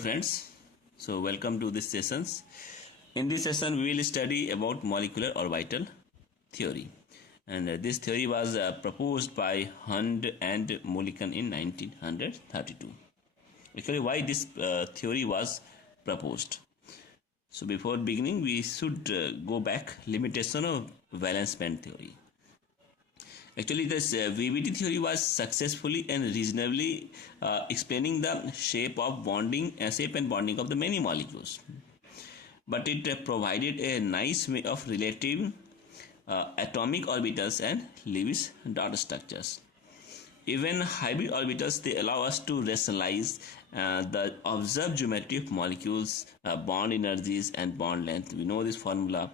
friends, so welcome to this sessions. In this session we will study about molecular orbital theory, and this theory was proposed by Hund and Mulliken in 1932. Actually, why this theory was proposed? So before beginning we should go back limitation of valence band theory. Actually, this VBT theory was successfully and reasonably explaining the shape and bonding of the many molecules, but it provided a nice way of relative atomic orbitals and Lewis dot structures. Even hybrid orbitals, they allow us to rationalize the observed geometry of molecules, bond energies and bond length. We know this formula.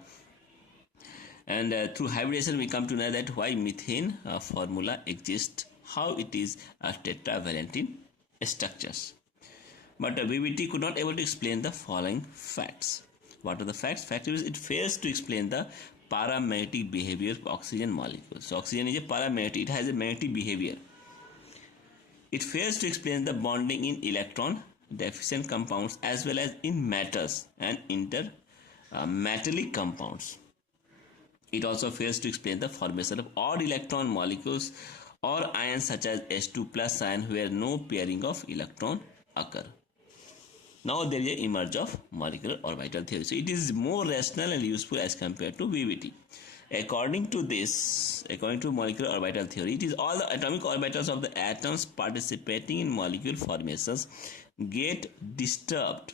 And through hybridization we come to know that why methane formula exists, how it is tetravalent in structures. But VBT could not able to explain the following facts. What are the facts? Fact is, it fails to explain the paramagnetic behavior of oxygen molecules. So oxygen is a paramagnetic, it has a magnetic behavior. It fails to explain the bonding in electron deficient compounds as well as in matters and intermetallic compounds. It also fails to explain the formation of odd electron molecules or ions such as H2 plus ion where no pairing of electron occur. Now there is an emerge of molecular orbital theory. So it is more rational and useful as compared to VBT. According to molecular orbital theory, it is all the atomic orbitals of the atoms participating in molecule formations get disturbed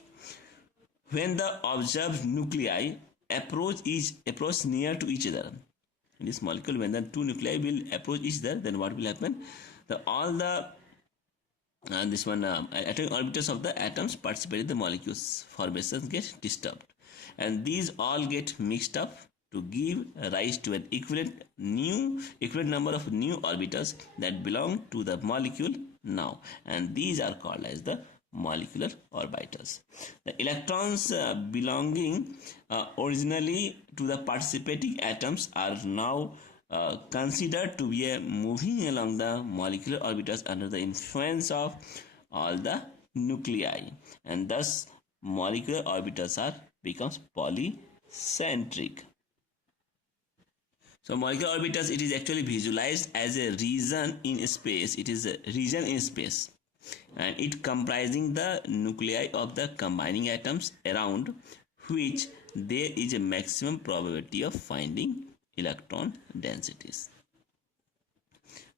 when the observed nuclei approach near to each other. In this molecule, when the two nuclei will approach each other, then what will happen? Atomic orbitals of the atoms participating in the molecules formations get disturbed, and these all get mixed up to give rise to an equivalent number of new orbitals that belong to the molecule now, and these are called as the molecular orbitals. The electrons belonging originally to the participating atoms are now considered to be moving along the molecular orbitals under the influence of all the nuclei, and thus molecular orbitals becomes polycentric. So molecular orbitals, it is actually visualized as a region in space. It is a region in space, and it comprising the nuclei of the combining atoms around which there is a maximum probability of finding electron densities.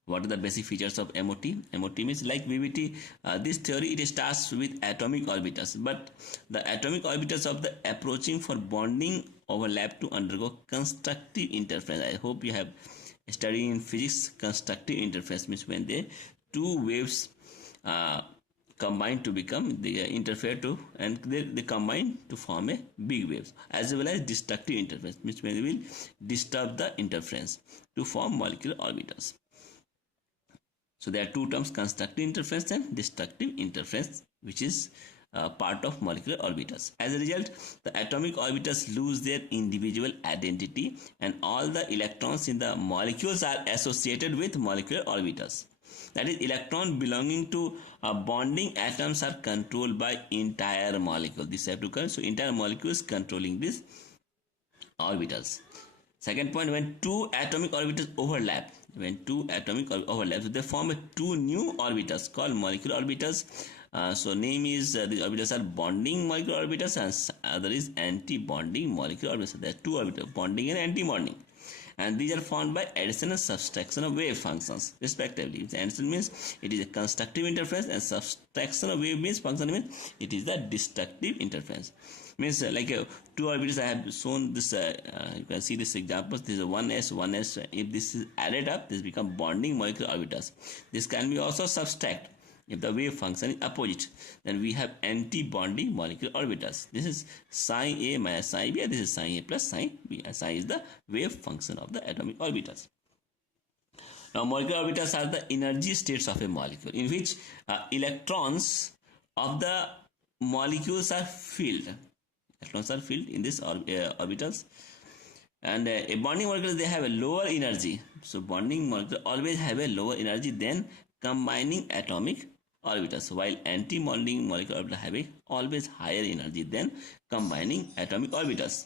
What are the basic features of MOT? MOT means like VBT. This theory, it starts with atomic orbitals, but the atomic orbitals of the approaching for bonding overlap to undergo constructive interference. I hope you have studied in physics. Constructive interference means when the two waves combine to become, they interfere to, and they combine to form a big waves, as well as destructive interference means when they will disturb the interference to form molecular orbitals. So there are two terms, constructive interference and destructive interference, which is part of molecular orbitals. As a result, the atomic orbitals lose their individual identity, and all the electrons in the molecules are associated with molecular orbitals. That is, electron belonging to bonding atoms are controlled by entire molecule. This have to come. So entire molecules controlling these orbitals. Second point, when two atomic orbitals overlap, so they form two new orbitals called molecular orbitals. So name is these orbitals are bonding molecular orbitals, and other is anti-bonding molecular orbitals. So there are two orbitals, bonding and anti-bonding, and these are formed by addition and subtraction of wave functions respectively. If the addition means it is a constructive interference, and subtraction of wave means function means it is the destructive interference. Means like two orbitals. I have shown this. You can see this examples. This is 1s. If this is added up, this become bonding molecular orbitals. This can be also subtract. If the wave function is opposite, then we have anti-bonding molecular orbitals. This is psi A minus psi B, and this is psi A plus psi B. And psi is the wave function of the atomic orbitals. Now, molecular orbitals are the energy states of a molecule in which electrons of the molecules are filled. Electrons are filled in this orbitals, and a bonding molecule, they have a lower energy. So bonding molecule always have a lower energy than combining atomic orbitals, while anti-bonding molecular orbitals have a always higher energy than combining atomic orbitals.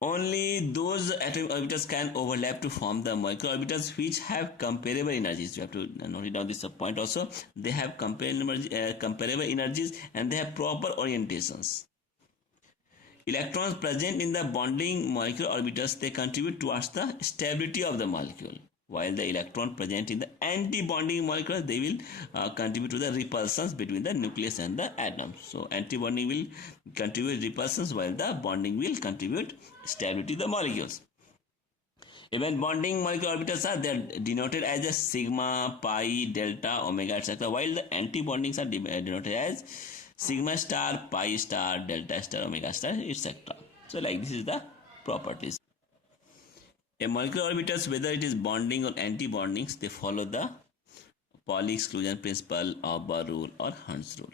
Only those atomic orbitals can overlap to form the molecular orbitals which have comparable energies. You have to note it down this point also. They have comparable energies and they have proper orientations. Electrons present in the bonding molecular orbitals, they contribute towards the stability of the molecule, while the electron present in the anti-bonding molecule, they will contribute to the repulsions between the nucleus and the atom. So anti-bonding will contribute repulsions, while the bonding will contribute stability to the molecules. Even bonding molecular orbitals are denoted as a sigma, pi, delta, omega, etc., while the anti-bondings are denoted as sigma star, pi star, delta star, omega star, etc. So like this is the properties. A molecular orbitals, whether it is bonding or anti-bondings, they follow the Pauli exclusion principle of Bohr rule or Hund's rule.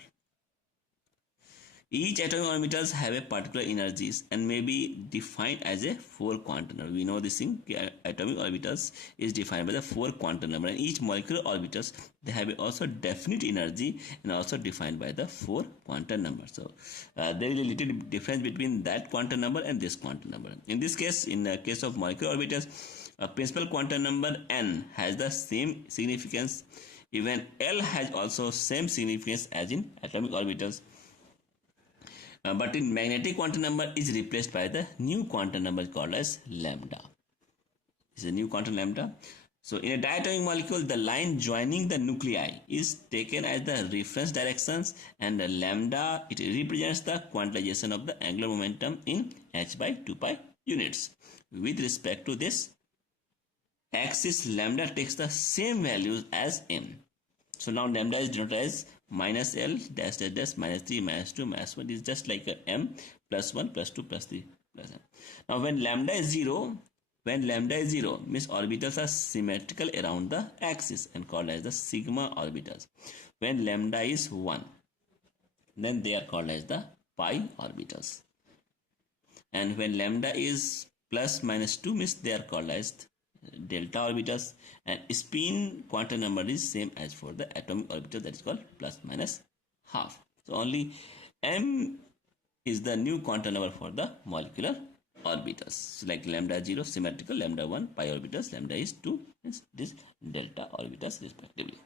Each atomic orbitals have a particular energies and may be defined as a 4 quantum number. We know this thing, atomic orbitals is defined by the 4 quantum number, and each molecular orbitals, they have also definite energy and also defined by the 4 quantum number. So there is a little difference between that quantum number and this quantum number. In this case, in the case of molecular orbitals, a principal quantum number n has the same significance. Even L has also same significance as in atomic orbitals. But in magnetic quantum number is replaced by the new quantum number called as lambda. This is a new quantum lambda. So in a diatomic molecule, the line joining the nuclei is taken as the reference directions, and the lambda, it represents the quantization of the angular momentum in h by 2 pi units. With respect to this axis, lambda takes the same values as m. So now lambda is denoted as minus L dash dash dash minus 3 minus 2 minus 1 is just like a m plus 1 plus 2 plus 3 plus m. Now when lambda is 0 means orbitals are symmetrical around the axis and called as the sigma orbitals. When lambda is 1, then they are called as the pi orbitals. And when lambda is plus minus 2 means they are called as delta orbitals, and spin quantum number is same as for the atomic orbital, that is called plus minus half. So only m is the new quantum number for the molecular orbitals. So like lambda 0 symmetrical, lambda 1 pi orbitals, lambda is 2 is this delta orbitals respectively.